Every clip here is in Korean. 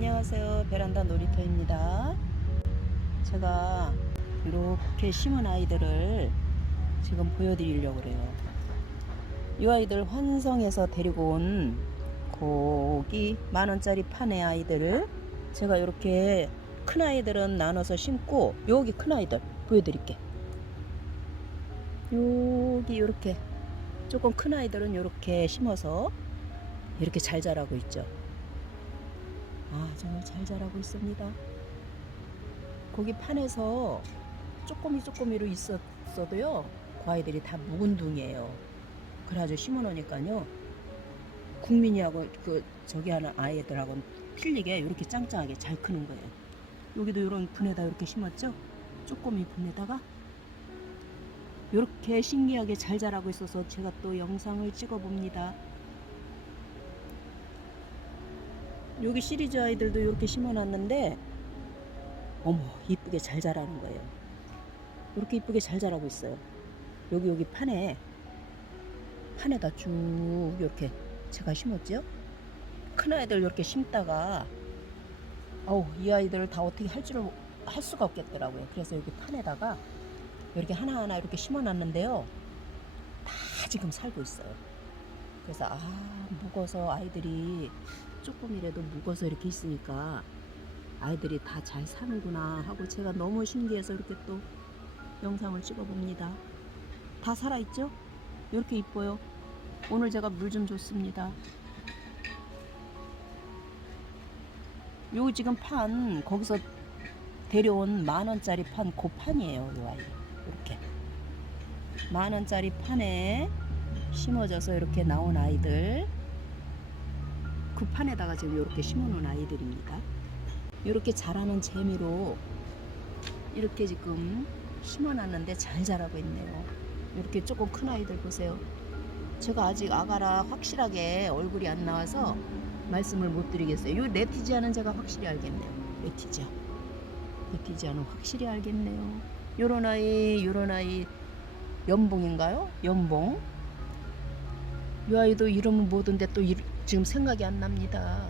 안녕하세요. 베란다 놀이터입니다. 제가 이렇게 심은 아이들을 지금 보여드리려고 그래요. 이 아이들 환성에서 데리고 온 고기 만원짜리 판의 아이들을 제가 이렇게 큰 아이들은 나눠서 심고 여기 큰 아이들 보여드릴게. 여기 이렇게 조금 큰 아이들은 이렇게 심어서 이렇게 잘 자라고 있죠. 아, 정말 잘 자라고 있습니다. 거기 판에서 쪼꼬미 쪼꼬미로 있었어도요, 그 아이들이 다 묵은 둥이에요. 그래가지고 심어놓으니까요, 국민이하고 그 저기 하는 아이들하고는 틀리게 이렇게 짱짱하게 잘 크는 거예요. 여기도 이런 분에다 이렇게 심었죠? 쪼꼬미 분에다가 이렇게 신기하게 잘 자라고 있어서 제가 또 영상을 찍어 봅니다. 여기 시리즈 아이들도 이렇게 심어놨는데 어머 이쁘게 잘 자라는 거예요. 이렇게 이쁘게 잘 자라고 있어요. 여기 여기 판에 판에다 쭉 이렇게 제가 심었죠. 큰 아이들 이렇게 심다가 어우 이 아이들을 다 어떻게 할 줄을 할 수가 없겠더라고요. 그래서 여기 판에다가 이렇게 하나하나 이렇게 심어놨는데요. 다 지금 살고 있어요. 그래서 아 묵어서 아이들이 조금이라도 묵어서 이렇게 있으니까 아이들이 다 잘 사는구나 하고 제가 너무 신기해서 이렇게 또 영상을 찍어 봅니다. 다 살아있죠? 이렇게 이뻐요. 오늘 제가 물 좀 줬습니다. 요 지금 판 거기서 데려온 만 원짜리 판그 판이에요. 요 아이 이렇게 만 원짜리 판에 심어져서 이렇게 나온 아이들 그 판에다가 지금 이렇게 심어놓은 아이들입니다. 이렇게 자라는 재미로 이렇게 지금 심어놨는데 잘 자라고 있네요. 이렇게 조금 큰 아이들 보세요. 제가 아직 아가라 확실하게 얼굴이 안 나와서 말씀을 못 드리겠어요. 이 레티지아는 제가 확실히 알겠네요. 레티지아. 레티지아는 확실히 알겠네요. 요런 아이, 요런 아이 연봉인가요? 연봉. 이 아이도 이름은 뭐던데 또 이- 지금 생각이 안 납니다.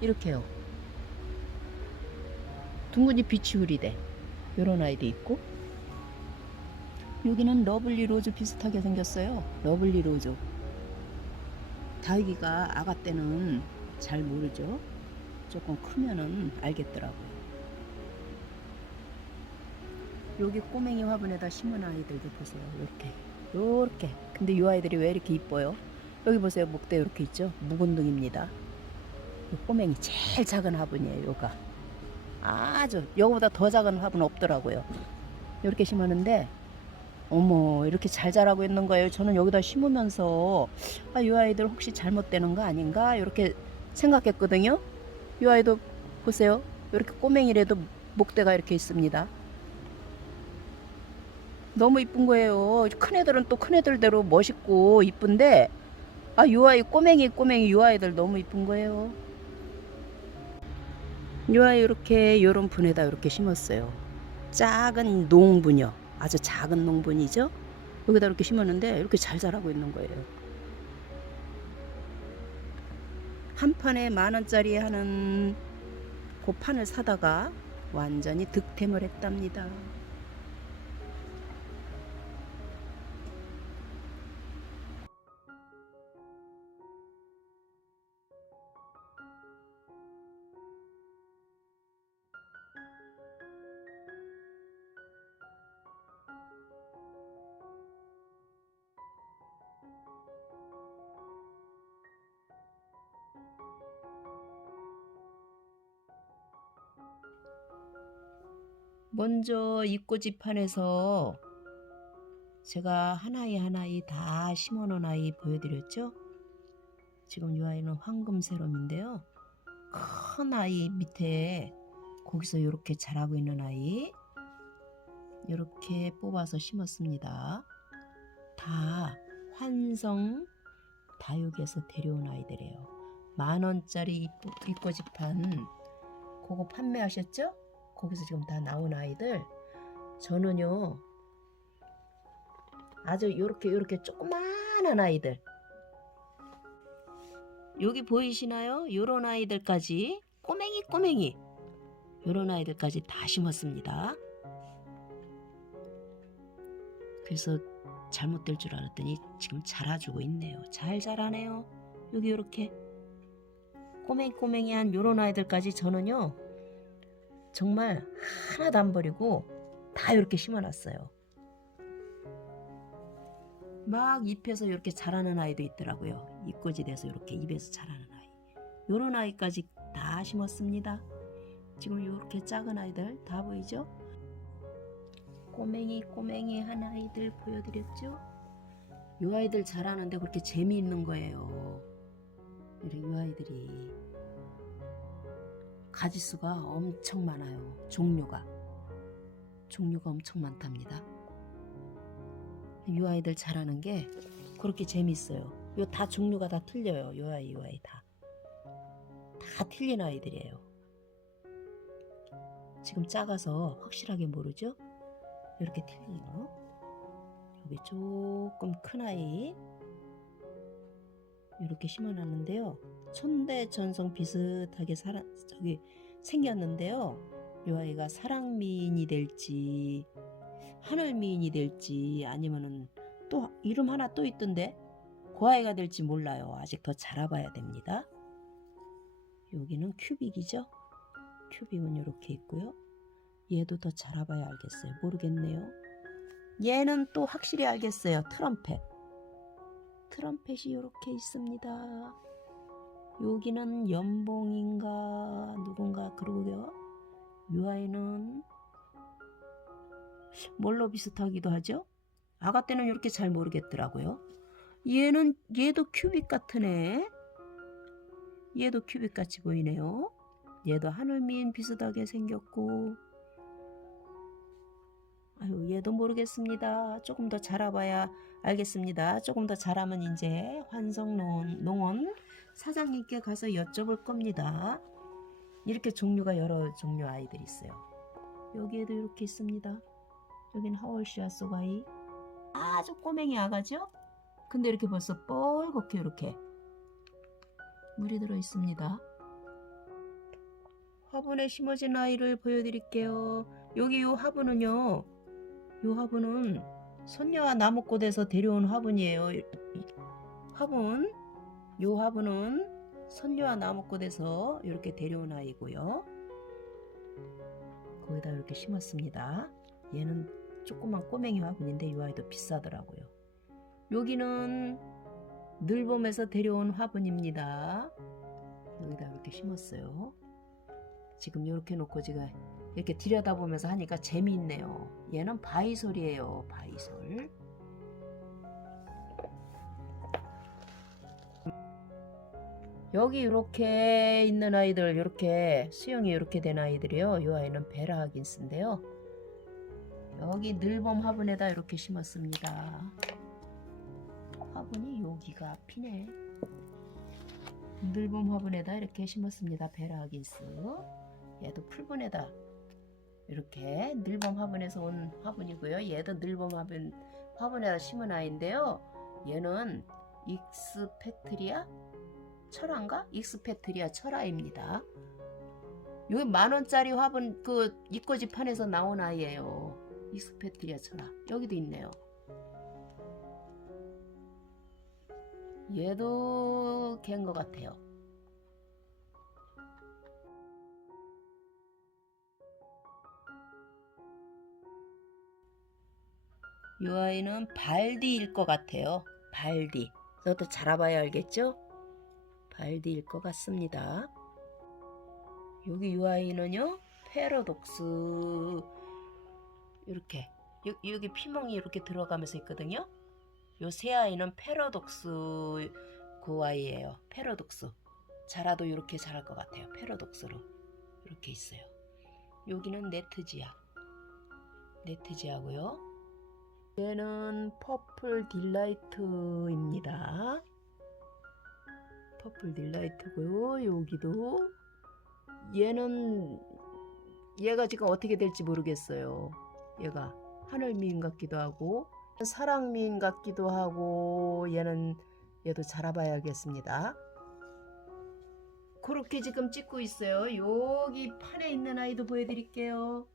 이렇게요. 둥근이 비치 우리대. 요런 아이도 있고. 여기는 러블리 로즈 비슷하게 생겼어요. 러블리 로즈. 다육이가 아가 때는 잘 모르죠. 조금 크면은 알겠더라고요. 여기 꼬맹이 화분에다 심은 아이들도 보세요. 이렇게. 요렇게. 근데 이 아이들이 왜 이렇게 이뻐요? 여기 보세요. 목대 이렇게 있죠? 묵은둥입니다. 이 꼬맹이 제일 작은 화분이에요. 요가. 아주 요거보다 더 작은 화분 없더라고요. 이렇게 심었는데 어머 이렇게 잘 자라고 있는 거예요. 저는 여기다 심으면서 아, 이 아이들 혹시 잘못되는 거 아닌가 이렇게 생각했거든요. 이 아이도 보세요. 이렇게 꼬맹이라도 목대가 이렇게 있습니다. 너무 이쁜 거예요. 큰 애들은 또 큰 애들대로 멋있고 이쁜데 아, 이 아이 꼬맹이 꼬맹이 이 아이들 너무 이쁜 거예요. 이 아이 이렇게 요런 분에다 이렇게 심었어요. 작은 농분이요. 아주 작은 농분이죠. 여기다 이렇게 심었는데 이렇게 잘 자라고 있는 거예요. 한 판에 만 원짜리 하는 그 판을 사다가 완전히 득템을 했답니다. 먼저 입고지판에서 제가 하나이 하나이 다 심어놓은 아이 보여드렸죠? 지금 이 아이는 황금세롬인데요. 큰 아이 밑에 거기서 이렇게 자라고 있는 아이 이렇게 뽑아서 심었습니다. 다 환성 다육에서 데려온 아이들이에요. 만 원짜리 입고지판 그거 판매하셨죠? 거기서 지금 다 나온 아이들 저는요 아주 요렇게 요렇게 조그만한 아이들 여기 보이시나요? 요런 아이들까지 꼬맹이 꼬맹이 요런 아이들까지 다 심었습니다. 그래서 잘못될 줄 알았더니 지금 자라주고 있네요. 잘 자라네요. 여기 요렇게 꼬맹이 꼬맹이한 요런 아이들까지 저는요 정말 하나도 안 버리고 다 이렇게 심어놨어요. 막 잎에서 이렇게 자라는 아이도 있더라고요. 잎꽂이 돼서 이렇게 잎에서 자라는 아이. 요런 아이까지 다 심었습니다. 지금 이렇게 작은 아이들 다 보이죠? 꼬맹이 꼬맹이 한 아이들 보여드렸죠? 요 아이들 자라는데 그렇게 재미있는 거예요. 이런 요 아이들이 가지수가 엄청 많아요. 종류가 종류가 엄청 많답니다. 요 아이들 자라는 게 그렇게 재밌어요. 요 다 종류가 다 틀려요. 요 아이 요 아이 다. 다 틀린 아이들이에요. 지금 작아서 확실하게 모르죠? 이렇게 틀린 거. 여기 조금 큰 아이. 이렇게 심어놨는데요. 촌대 전성 비슷하게 살아, 저기 생겼는데요. 이 아이가 사랑 미인이 될지 하늘 미인이 될지 아니면은 또 이름 하나 또 있던데 그 아이가 될지 몰라요. 아직 더 자라봐야 됩니다. 여기는 큐빅이죠. 큐빅은 이렇게 있고요. 얘도 더 자라봐야 알겠어요. 모르겠네요. 얘는 또 확실히 알겠어요. 트럼펫. 트럼펫이 이렇게 있습니다. 여기는 연봉인가 누군가 그러고요. 이 아이는 뭘로 비슷하기도 하죠? 아가 때는 이렇게 잘 모르겠더라고요. 얘는 얘도 큐빅 애. 얘도 큐빅 같이 보이네요. 얘도 하늘미인 비슷하게 생겼고. 아유, 얘도 모르겠습니다. 조금 더 자라봐야 알겠습니다. 조금 더 자라면 이제 환성 농원 농원 사장님께 가서 여쭤볼 겁니다. 이렇게 종류가 여러 종류 아이들이 있어요. 여기에도 이렇게 있습니다. 여긴 하월시아 소가이. 아주 꼬맹이 아가죠? 근데 이렇게 벌써 뻘겋게 이렇게 물이 들어 있습니다. 화분에 심어진 아이를 보여드릴게요. 여기 요 화분은요. 요 화분은 손녀와 나무꽃에서 데려온 화분이에요. 화분. 요 화분은 손녀와 나무꽃에서 이렇게 데려온 아이고요. 거기다 이렇게 심었습니다. 얘는 조그만 꼬맹이 화분인데 이 아이도 비싸더라고요. 여기는 늘봄에서 데려온 화분입니다. 여기다 이렇게 심었어요. 지금 이렇게 놓고 지금 이렇게 들여다보면서 하니까 재미있네요. 얘는 바이솔이에요. 바이솔. 여기 이렇게 있는 아이들 이렇게 수영이 이렇게 된 아이들이요. 이 아이는 베라 하긴스인데요. 여기 늘봄 화분에다 이렇게 심었습니다. 화분이 여기가 앞이네. 늘봄 화분에다 이렇게 심었습니다. 베라 하긴스. 얘도 풀분에다 이렇게 늘봄 화분에서 온 화분이고요. 얘도 늘봄 화분 화분에다 심은 아이인데요. 얘는 익스페트리아 철화인가? 익스페트리아 철화입니다. 여기 만 원짜리 화분 그 이꼬지 판에서 나온 아이예요. 익스페트리아 철화. 여기도 있네요. 얘도 갠 것 같아요. 이 아이는 발디일 것 같아요. 발디. 저도 자라봐야 알겠죠? 발디일 것 같습니다. 여기 이 아이는요, 페로독스. 이렇게. 여, 여기 피멍이 이렇게 들어가면서 있거든요. 요세 아이는 페로독스 그 아이예요. 페로독스. 자라도 이렇게 자랄 것 같아요. 페로독스로. 이렇게 있어요. 여기는 네트지아. 네트지아고요. 얘는 퍼플 딜라이트입니다. 퍼플 딜라이트고요. 여기도 얘는 얘가 지금 어떻게 될지 모르겠어요. 얘가 하늘 미인 같기도 하고 사랑 미인 같기도 하고 얘는 얘도 자라봐야겠습니다. 그렇게 지금 찍고 있어요. 여기 판에 있는 아이도 보여드릴게요.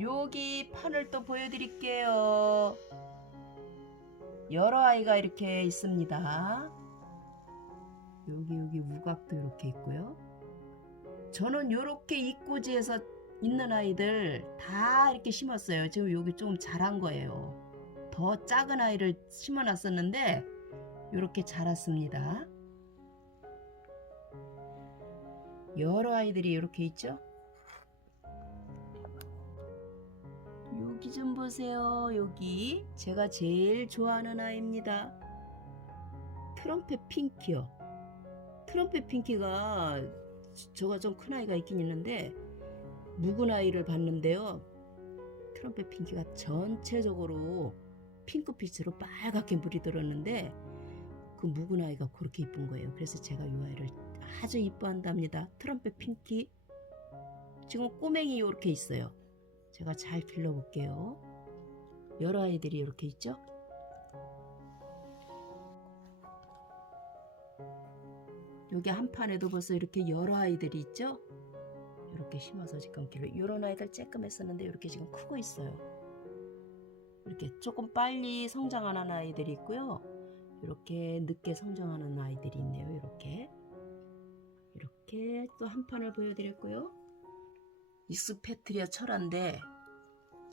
여기 판을 또 보여드릴게요. 여러 아이가 이렇게 있습니다. 여기 여기 우각도 이렇게 있고요. 저는 이렇게 입고지에서 있는 아이들 다 이렇게 심었어요. 지금 여기 좀 자란 거예요. 더 작은 아이를 심어놨었는데 이렇게 자랐습니다. 여러 아이들이 이렇게 있죠? 여기 좀 보세요. 여기 제가 제일 좋아하는 아이입니다. 트럼펫 핑키요. 트럼펫 핑키가 저가 좀 큰 아이가 있긴 있는데 묵은 아이를 봤는데요. 트럼펫 핑키가 전체적으로 핑크빛으로 빨갛게 물이 들었는데 그 묵은 아이가 그렇게 이쁜 거예요. 그래서 제가 이 아이를 아주 이뻐한답니다. 트럼펫 핑키. 지금 꼬맹이 이렇게 있어요. 제가 잘 길러볼게요. 여러 아이들이 이렇게 있죠? 여기 한 판에도 벌써 이렇게 여러 아이들이 있죠? 이렇게 심어서 지금 길러. 이런 아이들 쬐끔했었는데 이렇게 지금 크고 있어요. 이렇게 조금 빨리 성장하는 아이들이 있고요. 이렇게 늦게 성장하는 아이들이 있네요. 이렇게. 이렇게 또 한 판을 보여드렸고요. 익스페트리아 철화인데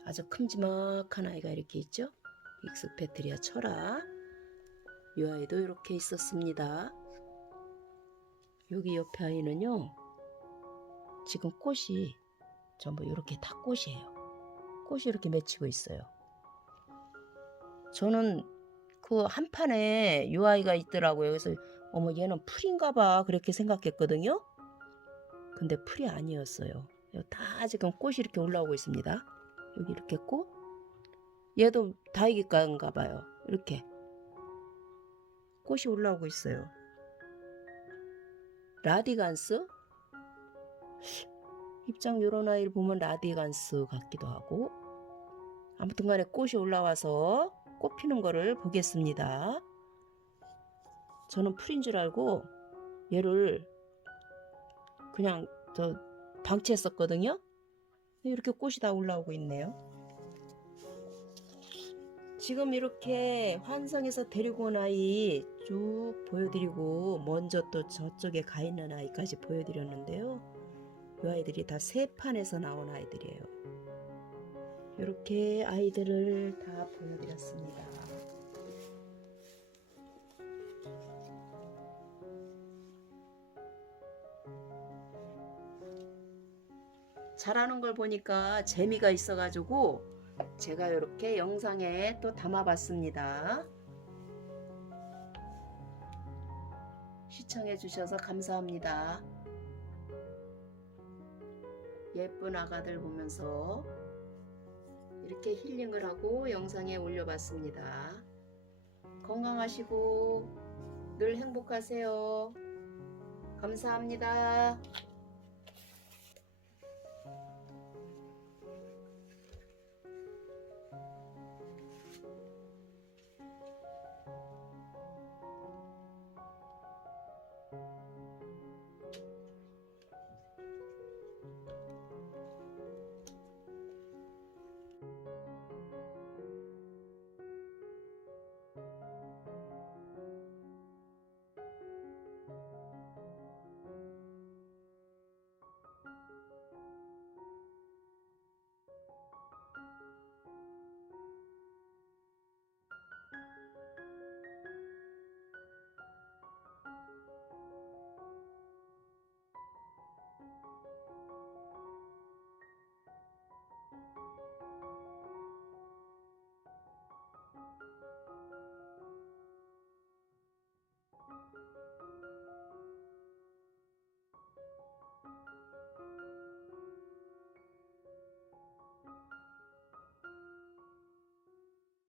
아주 큼지막한 아이가 이렇게 있죠. 익스페트리아 철화. 이 아이도 이렇게 있었습니다. 여기 옆에 아이는요. 지금 꽃이 전부 이렇게 다 꽃이에요. 꽃이 이렇게 맺히고 있어요. 저는 그 한 판에 이 아이가 있더라고요. 그래서 어머 얘는 풀인가 봐 그렇게 생각했거든요. 근데 풀이 아니었어요. 다 지금 꽃이 이렇게 올라오고 있습니다. 여기 이렇게 꽃. 얘도 다이기과인가 봐요. 이렇게 꽃이 올라오고 있어요. 라디간스? 입장 요런 아이를 보면 라디간스 같기도 하고 아무튼 간에 꽃이 올라와서 꽃 피는 거를 보겠습니다. 저는 풀인 줄 알고 얘를 그냥 저 방치했었거든요. 이렇게 꽃이 다 올라오고 있네요. 지금 이렇게 환성에서 데리고 온 아이 쭉 보여드리고 먼저 또 저쪽에 가 있는 아이까지 보여드렸는데요. 이 아이들이 다 세 판에서 나온 아이들이에요. 이렇게 아이들을 다 보여드렸습니다. 잘하는 걸 보니까 재미가 있어가지고 제가 이렇게 영상에 또 담아봤습니다. 시청해 주셔서 감사합니다. 예쁜 아가들 보면서 이렇게 힐링을 하고 영상에 올려봤습니다. 건강하시고 늘 행복하세요. 감사합니다.